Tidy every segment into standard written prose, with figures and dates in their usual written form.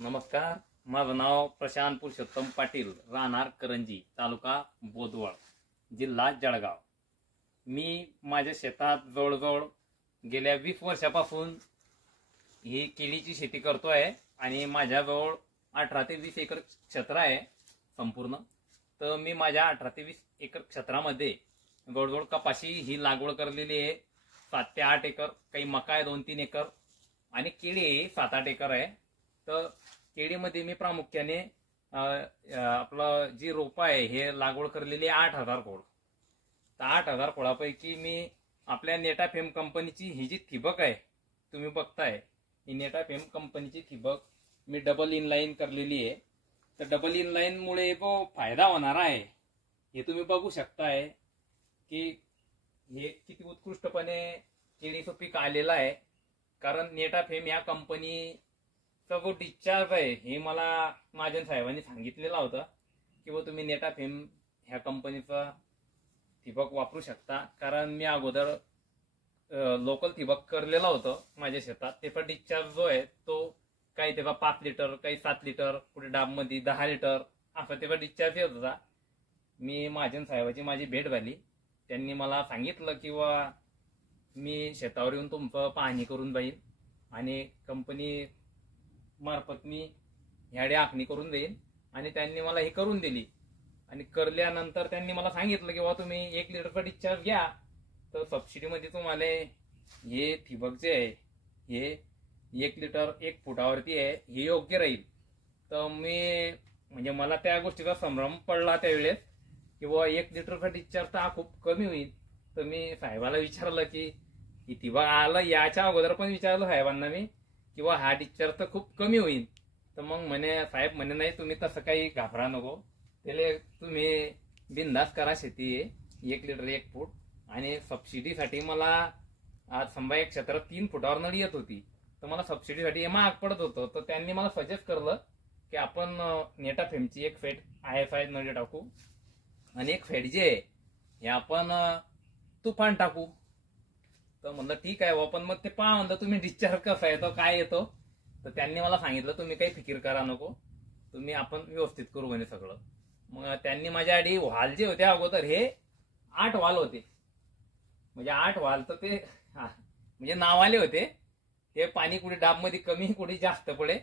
नमस्कार, माझं नाव प्रशांत पुरुषोत्तम पाटील, राहणार करंजी, तालुका बोदवड, जिल्हा जळगाव। मी माझ्या शेतात जवळजवळ गेल्या 20 वर्षापासून ही केळीची शेती करतोय आणि माझ्याजवळ 18 ते 20 एकर क्षेत्र आहे संपूर्ण। तर मी माझ्या 18 ते 20 एकर क्षेत्रामध्ये जवळजवळ कपाशी ही लागवड करलेली आहे 7 ते 8 एकर, काही मका आहे 2-3 एकर आणि केळी 7-8 एकर आहे। तर केळीमध्ये मी प्रामुख्याने आपलं जी रोप आहे हे लागवड करलेली 8000 खोड। तर 8000 खोडापैकी मी आपल्या नेटाफेम कंपनीची ही जी ठिबक आहे तुम्ही बघताय, ही नेटाफेम कंपनीची ठिबक मी डबल इनलाईन करलेली आहे। तर डबल इनलाईन मुळे जो फायदा होणार आहे हे तुम्ही बघू शकताय की हे किती उत्कृष्टपणे केळीचं पीक आलेलं आहे। कारण नेटाफेम या कंपनीचा जो डिस्चार्ज आहे हे मला महाजन साहेबांनी सांगितलेला होता की वो तुम्ही नेटाफेम ह्या कंपनीचा ठिबक वापरू शकता। कारण मी अगोदर लोकल ठिबक करलेला होतं माझ्या शेतात, त्याचा डिस्चार्ज जो आहे तो काही तेव्हा 5 लिटर, काही 7 लिटर, कुठे डाबमध्ये 10 लिटर असा तेव्हा डिस्चार्ज येत होता। मी महाजन साहेबाची माझी भेट झाली, त्यांनी मला सांगितलं की मी शेतावर येऊन तुमचं पाहणी करून जाईल आणि कंपनी मार्फत मी ह्याडे आखणी करून देईन। आणि त्यांनी मला हे करून दिली आणि करल्यानंतर त्यांनी मला सांगितलं की तुम्ही 1 लिटरचा डिस्चार्ज घ्या, तर सबसिडीमध्ये तुम्हाला हे ठिबक जे आहे हे 1 लिटर 1 फुटावरती आहे, हे योग्य राहील। तर मी म्हणजे मला त्या गोष्टीचा संभ्रम पडला त्यावेळेस की 1 लिटरचा डिस्चार्ज तर हा खूप कमी होईल। तर मी साहेबाला विचारलं की ही ठिबक आलं, याच्या अगोदर पण विचारलं साहेबांना मी किंवा हा डिस्चार्ज तर खूप कमी होईल। तर मग साहेब म्हणे नाही, तुम्ही तसं काही घाबरा नको, त्याला तुम्ही बिनधास्त करा शेती, 1 लिटर 1 फूट। आणि सबसिडीसाठी मला आज समजा एक क्षेत्र 3 फुटावर नळी येत होती, तर मला सबसिडीसाठी हे महाग पडत होतं। तर त्यांनी मला सजेस्ट करलं की आपण नेटाफेमची एक फेट IFI नळी टाकू आणि एक फेट जे आहे हे आपण तुफान टाकू। तर म्हणलं ठीक आहे पण मग ते पहा म्हणलं तुम्ही डिस्चार्ज कसा येतो काय येतो। तर त्यांनी मला सांगितलं तुम्ही काही फिकीर करा नको, तुम्ही आपण व्यवस्थित करू म्हणे सगळं। मग त्यांनी माझ्या आधी वाल जे होते अगोदर हे 8 वाल होते, म्हणजे 8 वाल तर ते म्हणजे नावाले होते। ते पाणी कुठे डाबमध्ये कमी कुठे जास्त पडे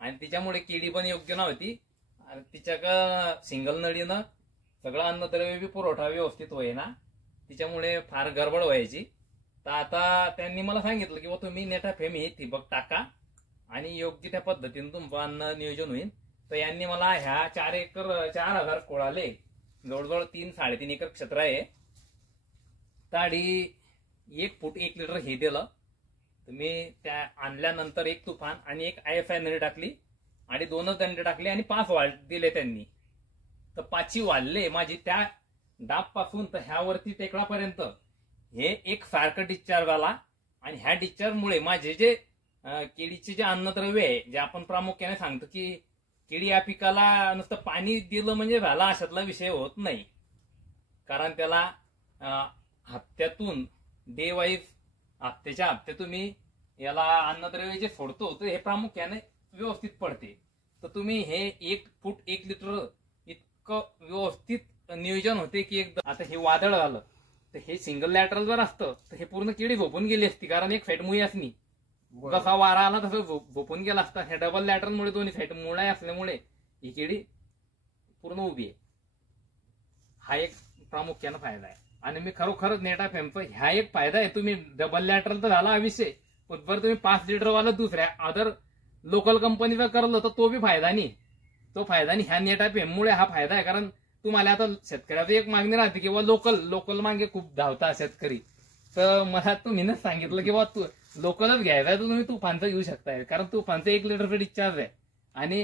आणि तिच्यामुळे केळी पण योग्य नव्हती आणि तिच्या सिंगल नळीनं सगळं अन्नद्रव्य बी पुरवठा व्यवस्थित होईना, तिच्यामुळे फार गडबड व्हायची। तर आता त्यांनी मला सांगितलं की तुम्ही नेटाफेम ही ठिबक टाका आणि योग्य त्या पद्धतीने तुमचं अन्न नियोजन होईल। तर यांनी मला ह्या 4000 खोडाले जवळजवळ 3-3.5 एकर क्षेत्र आहे, ताडी 1 फूट 1 लिटर हे दिलं। तर मी त्या आणल्यानंतर 1 तुफान आणि 1 IFI नळी टाकली आणि 2च दंडे टाकले आणि 5 वाल दिले त्यांनी। तर 5ही वाढले माझी त्या डाब पासून तर ह्यावरती टेकडापर्यंत हे एक सारखं डिस्चार्ज आला। आणि ह्या डिस्चार्जमुळे माझे जे केळीचे जे अन्नद्रव्य आहे, जे आपण प्रामुख्याने सांगतो की केळी या पिकाला नुसतं पाणी दिलं म्हणजे झाला अशातला विषय होत नाही। कारण त्याला हप्त्यातून डे वाईज हप्त्याच्या हप्ते तुम्ही याला अन्नद्रव्य जे सोडतो तर हे प्रामुख्याने व्यवस्थित पडते। तर तुम्ही हे 1 फूट 1 लिटर इतकं व्यवस्थित नियोजन होते की एकदम। आता हे वादळ झालं तर हे सिंगल लॅटरल जर असतं तर हे पूर्ण केळी झोपून गेली असती, कारण एक साईड मुळी असणी, जसा वारा आला तसं झोपून गेला असता। हे डबल लॅटरल मुळे दोन्ही साईड मुळा असल्यामुळे ही केळी पूर्ण उभी आहे। हा एक प्रामुख्याने फायदा आहे आणि मी खरोखर नेटाफेमचा ह्या एक फायदा आहे। तुम्ही डबल लॅटरल तर झाला हा विषय, पण बरं तुम्ही 5 लिटर वाला दुसऱ्या अदर लोकल कंपनीचा करलं तर तो बी फायदा नाही, तो फायदा नाही। ह्या नेटाफेम मुळे हा फायदा आहे। कारण तुम्हाला आता शेतकऱ्याची एक मागणी राहते की लोकल मागे खूप धावता शेतकरी, तर मला तुम्ही ना सांगितलं की तू लोकलच घ्यायचा तर तुम्ही तुफानचं घेऊ शकताय। कारण तुफानचं 1 लिटरचं डिस्चार्ज आहे आणि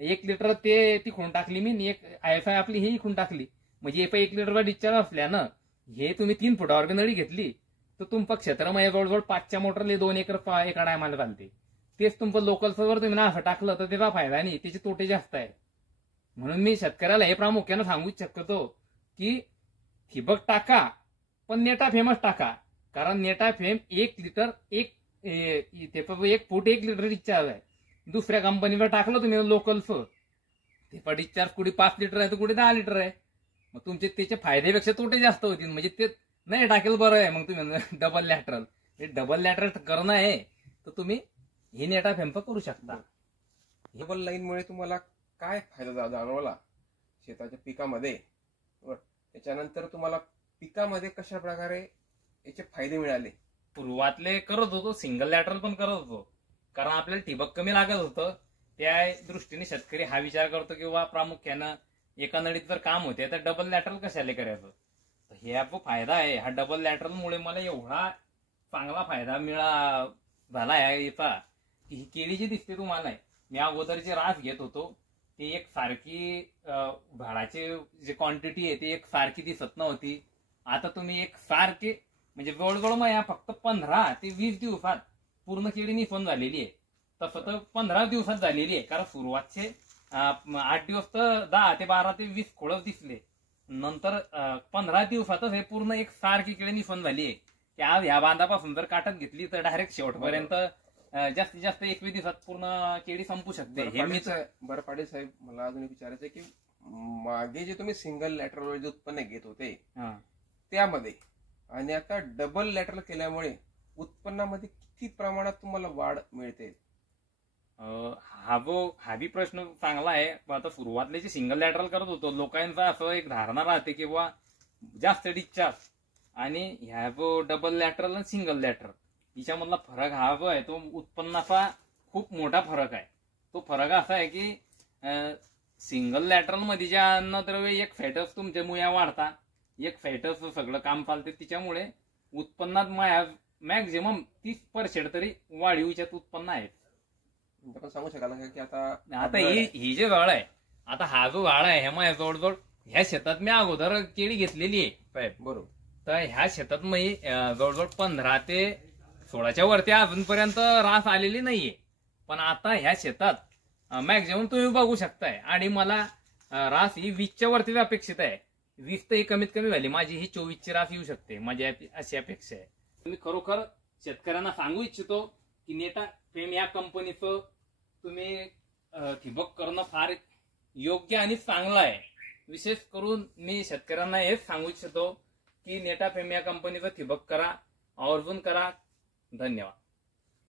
1 लिटर ती खूण टाकली मी, 1 IFI आपली ही खूण टाकली, म्हणजे 1 लिटरचा डिस्चार्ज असल्यानं हे तुम्ही 3 फुटावर नळी घेतली तर तुमचं क्षेत्र म्हणजे जवळजवळ 5च्या मोटरले 2 एकर एका टायमाला चालते। तेच तुमचं लोकलचं जर तुम्ही ना असं टाकलं तर त्याचा फायदा नाही, त्याचे तोटे जास्त आहे। म्हणून मी शेतकऱ्याला हे प्रामुख्यानं सांगू शकतो की ठिबक टाका पण नेटाफेमच टाका। कारण नेटाफेम 1 लिटर 1 फूट 1 लिटर डिस्चार्ज आहे, दुसऱ्या कंपनीवर टाकलं तुम्ही लोकलचं, ते पण डिस्चार्ज कुठे 5 लिटर आहे तर कुठे 10 लिटर आहे. मग तुमचे त्याचे फायद्यापेक्षा तोटे जास्त होतील. म्हणजे ते नाही टाकेल बरं आहे. मग तुम्ही डबल लॅटरल, डबल लॅटरल करणं आहे तर तुम्ही ही नेटा फेम्प करू शकता. डबल लाईनमुळे तुम्हाला काय फायदा जाणवला शेताच्या पिकामध्ये, त्याच्यानंतर तुम्हाला पिकामध्ये कशा प्रकारे याचे फायदे मिळाले? सुरुवातले करत होतो, सिंगल लॅटरल पण करत होतो, कारण आपल्याला ठिबक कमी लागत होतं. त्या दृष्टीने शेतकरी हा विचार करतो की बा प्रामुख्यानं एका नळीत जर काम होते तर डबल लॅटरल कशाला करायचं. हे जो फायदा आहे हा डबल लॅटरलमुळे मला एवढा चांगला फायदा झाला आहे याचा की ही केळी जी दिसते तुम्हाला, मी अगोदर जे रास घेत होतो ते एक सारखी झाडाची जी क्वांटिटी आहे ती एक सारखी दिसत नव्हती. आता तुम्ही एक सारखी म्हणजे जवळजवळ मग फक्त 15 ते 20 दिवसात पूर्ण केळी निफून झालेली आहे. तसं तर 15 दिवसात झालेली आहे, कारण सुरुवातचे 8 दिवस तर 10 ते 12 ते 20 खोळच दिसले. नंतर 15 दिवसातच हे पूर्ण एक सारखी केळी निफून झाली आहे की आज ह्या बांधापासून जर काटत घेतली तर डायरेक्ट शेवटपर्यंत जास्तीत जास्त 21 दिवसात पूर्ण केळी संपू शकते. हे मी बरं पाटील साहेब, मला अजून विचारायचं आहे की मागे जे तुम्ही सिंगल लॅटरल जे उत्पन्न घेत होते त्यामध्ये आणि आता डबल लॅटरल केल्यामुळे उत्पन्नामध्ये किती प्रमाणात तुम्हाला वाढ मिळते? हा बी प्रश्न चांगला आहे. आता सुरुवातले जे सिंगल लॅटरल करत होतो लोकांचा असं एक धारणा राहते की बा जास्त डिस्चार्ज, आणि ह्या जो डबल लॅटरल आणि सिंगल लॅटरल हिच्यामधला फरक हा जो आहे तो उत्पन्नाचा खूप मोठा फरक आहे. तो फरक असा आहे की सिंगल लॅटरल मध्ये जे अन्नद्रव्य एक फॅटस तुमच्या मुया वाढता, एक फॅटस सगळं काम चालते, तिच्यामुळे उत्पन्नात मॅक्झिमम 30% तरी वाढीव उत्पन्न आहे. आपण सांगू शकाल की आता ही जे झाड आहे, आता हा जो झाड आहे ह्या जवळजवळ ह्या शेतात मी अगोदर केळी घेतलेली आहे साहेब, बरोबर. तर ह्या शेतात मी जवळजवळ 15 ते 16च्या वरती अजूनपर्यंत रास आलेली नाहीये. पण आता ह्या शेतात मॅक्झिमम तुम्ही बघू शकताय, आणि मला रास ही 20च्या वरतीच अपेक्षित आहे. 20 तर ही कमीत कमी झाली माझी, ही 24ची रास येऊ शकते माझी अशी अपेक्षा आहे. मी खरोखर शेतकऱ्यांना सांगू इच्छितो की नेटा फेम या कंपनीचं तुम्ही ठिबक करणं फार योग्य आणि चांगलं आहे. विशेष करून मी शेतकऱ्यांना हेच सांगू इच्छितो की नेटा फेम या कंपनीचं ठिबक करा, आवर्जून करा. धन्यवाद.